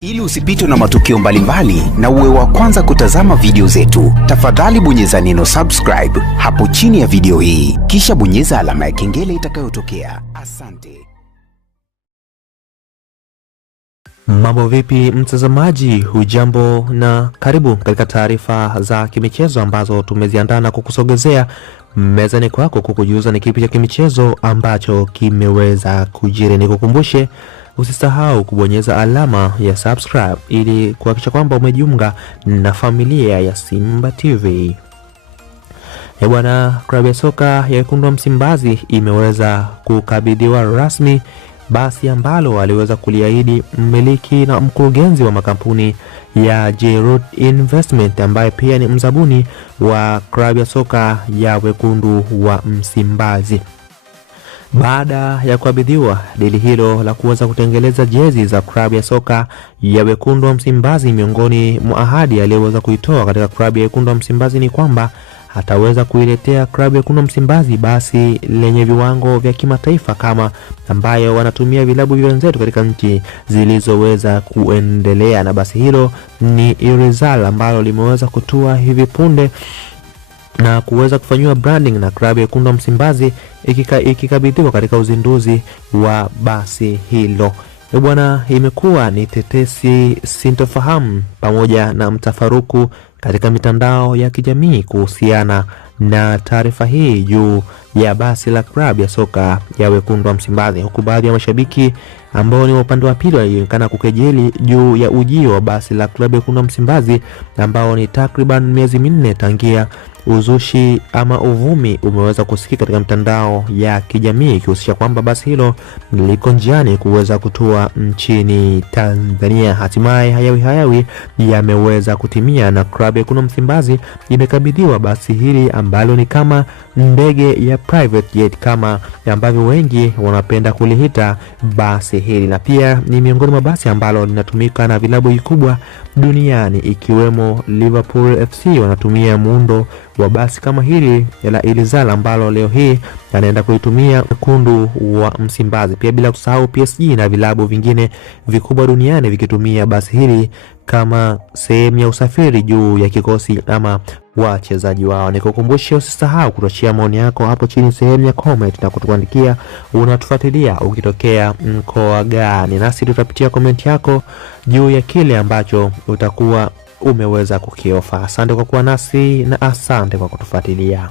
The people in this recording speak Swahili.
Ili usipitwe na matukio mbalimbali na uwe wa kwanza kutazama video zetu, tafadhali bonyeza neno subscribe hapo chini ya video hii, kisha bonyeza alama ya kengele itakayotokea. Asante. Mambo vipi mtazamaji, hujambo na karibu katika taarifa za kimichezo ambazo tumeziandaa na kukusogezea mezani kwako kukujuza ni kipi cha kimichezo ambacho kimeweza kujiri. Nikukumbushe usisahau kubonyeza alama ya subscribe ili kuhakikisha kwamba umejiunga na familia ya Simba TV. Bwana, klabu ya soka ya Wekundu wa Msimbazi imeweza kukabidhiwa rasmi basi ambalo aliweza kuliahidi mmiliki na mkurugenzi wa makampuni ya J-Root Investment ambaye pia ni mzabuni wa klabu ya soka ya Wekundu wa Msimbazi. Baada ya kukabidhiwa dili hilo la kuweza kutengeleza jezi za klabu ya soka ya Wekundu wa Msimbazi, miongoni mwa ahadi aliyoweza kuitoa katika klabu ya Wekundu wa Msimbazi ni kwamba ataweza kuiletea klabu ya Wekundu wa Msimbazi basi lenye viwango vya kimataifa kama ambayo wanatumia vilabu wenzetu katika nchi zilizoweza kuendelea, na basi hilo ni Irizal ambalo limeweza kutua hivi punde na kuweza kufanywa branding na klabu ya Wekundu wa Msimbazi ikikabidhiwa katika uzinduzi wa basi hilo. Bwana, imekuwa ni tetesi sintofahamu pamoja na mtafaruku katika mitandao ya kijamii kuhusiana na taarifa hii juu ya basi la klabu ya soka ya Wekundu wa Msimbazi, huku baadhi ya mashabiki ambao ni upande wa pili walionekana kukejeli juu ya ujio wa basi la klabu ya Wekundu wa Msimbazi ambao ni takriban miezi minne tangia uzushi ama uvumi umeweza kusikika katika mitandao ya kijamii ikihusisha kwamba basi hilo liko njiani kuweza kutua nchini Tanzania. Hatimaye hayawi yameweza kutimia na klabu ya Wekundu wa Msimbazi imekabidhiwa basi hili ambalo ni kama ndege ya private jet kama ambavyo wengi wanapenda kulihita basi hili, na pia ni miongoni mwa basi ambalo linatumika na vilabu vikubwa duniani ikiwemo Liverpool FC. Wanatumia muundo wa basi kama hili la Irizal ambalo leo hii anaenda kuitumia Wekundu wa Msimbazi, pia bila kusahau PSG na vilabu vingine vikubwa duniani vikitumia basi hili kama sehemu ya usafiri juu ya kikosi ama wachezaji wao. Nikukumbushe usisahau kutoshia maoni yako hapo chini sehemu ya comment na kutuandikia unatufuatilia ukitokea mkoa gani, nasi tutapitia comment yako juu ya kile ambacho utakuwa umeweza kukiofa. Asante kwa kuwa nasi na asante kwa kutufuatilia.